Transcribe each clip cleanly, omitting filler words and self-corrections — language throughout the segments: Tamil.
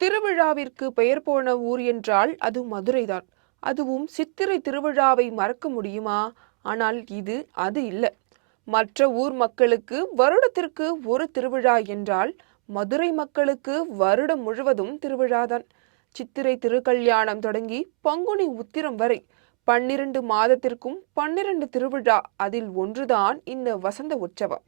திருவிழாவிற்கு பெயர் போன ஊர் என்றால் அது மதுரைதான். அதுவும் சித்திரை திருவிழாவை மறக்க முடியுமா? ஆனால் இது அது இல்ல. மற்ற ஊர் மக்களுக்கு வருடத்திற்கு ஒரு திருவிழா என்றால், மதுரை மக்களுக்கு வருடம் முழுவதும் திருவிழாதான். சித்திரை திருக்கல்யாணம் தொடங்கி பங்குனி உத்திரம் வரை 12 மாதத்திற்கும் 12 திருவிழா. அதில் ஒன்றுதான் இந்த வசந்த உற்சவம்.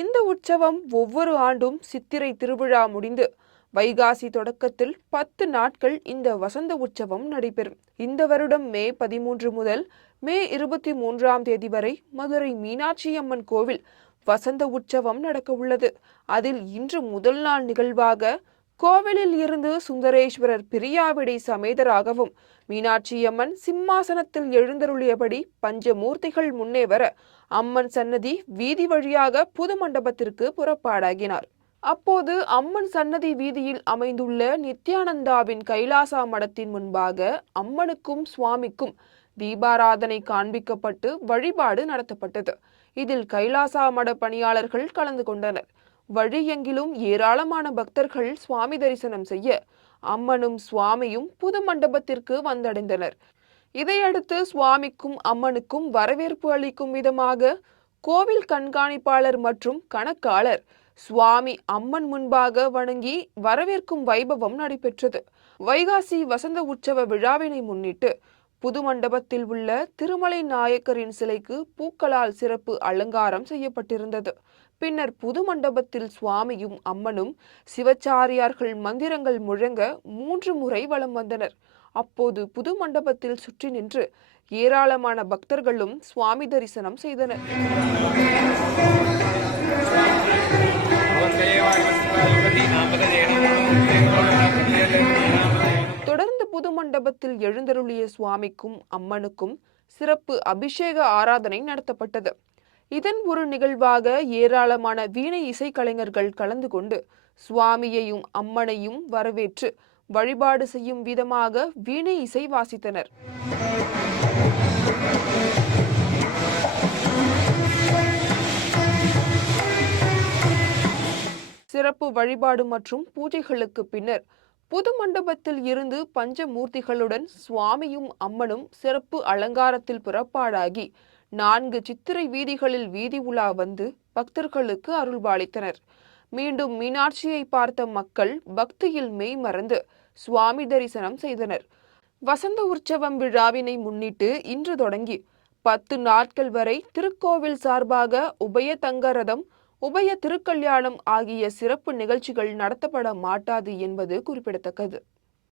இந்த உற்சவம் ஒவ்வொரு ஆண்டும் சித்திரை திருவிழா முடிந்து வைகாசி தொடக்கத்தில் 10 நாட்கள் இந்த வசந்த உற்சவம் நடைபெறும். இந்த வருடம் மே 13 முதல் மே 23ஆம் தேதி வரை மதுரை மீனாட்சி அம்மன் கோவில் வசந்த உற்சவம் நடக்க உள்ளது. அதில் இன்று முதல் நாள் நிகழ்வாக கோவிலில் இருந்து சுந்தரேஸ்வரர் பிரியாவிடை சமேதராகவும் மீனாட்சி அம்மன் சிம்மாசனத்தில் எழுந்தருளியபடி பஞ்சமூர்த்திகள் முன்னே வர அம்மன் சன்னதி வீதி வழியாக புது மண்டபத்திற்கு புறப்பாடாகினார். அப்போது அம்மன் சன்னதி வீதியில் அமைந்துள்ள நித்யானந்தாவின் கைலாசா மடத்தின் முன்பாக அம்மனுக்கும் சுவாமிக்கும் தீபாராதனை காண்பிக்கப்பட்டு வழிபாடு நடத்தப்பட்டது. இதில் கைலாசா மட பணியாளர்கள் கலந்து கொண்டனர். வழியெங்கிலும் ஏராளமான பக்தர்கள் சுவாமி தரிசனம் செய்ய அம்மனும் சுவாமியும் புது மண்டபத்திற்கு வந்தடைந்தனர். இதையடுத்து சுவாமிக்கும் அம்மனுக்கும் வரவேற்பு அளிக்கும் விதமாக கோவில் கண்காணிப்பாளர் மற்றும் கணக்காளர் சுவாமி அம்மன் முன்பாக வணங்கி வரவேற்கும் வைபவம் நடைபெற்றது. வைகாசி வசந்த உற்சவ விழாவினை முன்னிட்டு புது மண்டபத்தில் உள்ள திருமலை நாயக்கரின் சிலைக்கு பூக்களால் சிறப்பு அலங்காரம் செய்யப்பட்டிருந்தது. பின்னர் புது மண்டபத்தில் சுவாமியும் அம்மனும் சிவச்சாரியார்கள் மந்திரங்கள் முழங்க 3 முறை வலம் வந்தனர். அப்போது புது மண்டபத்தில் சுற்றி நின்று ஏராளமான பக்தர்களும் சுவாமி தரிசனம் செய்தனர். தொடர்ந்து புது மண்டபத்தில் எழுந்தருளிய சுவாமிக்கும் அம்மனுக்கும் சிறப்பு அபிஷேக ஆராதனை நடத்தப்பட்டது. இதன் ஒரு நிகழ்வாக ஏராளமான வீணை இசைக்கலைஞர்கள் கலந்து கொண்டு சுவாமியையும் அம்மனையும் வரவேற்று வழிபாடு செய்யும் விதமாக வீணை இசை வாசித்தனர். சிறப்பு வழிபாடு மற்றும் பூஜைகளுக்கு பின்னர் புது மண்டபத்தில் இருந்து பஞ்சமூர்த்திகளுடன் சுவாமியும் அம்மனும் சிறப்பு அலங்காரத்தில் புறப்பாடாகி 4 சித்திரை வீதிகளில் வீதி உலா வந்து பக்தர்களுக்கு அருள்பாலித்தனர். மீண்டும் மீனாட்சியை பார்த்த மக்கள் பக்தியில் மெய் மறந்து சுவாமி தரிசனம் செய்தனர். வசந்த உற்சவம் விழாவினை முன்னிட்டு இன்று தொடங்கி 10 நாட்கள் வரை திருக்கோவில் சார்பாக உபய தங்கரதம், உபய திருக்கல்யாணம் ஆகிய சிறப்பு நிகழ்ச்சிகள் நடத்தப்பட மாட்டாது என்பது குறிப்பிடத்தக்கது.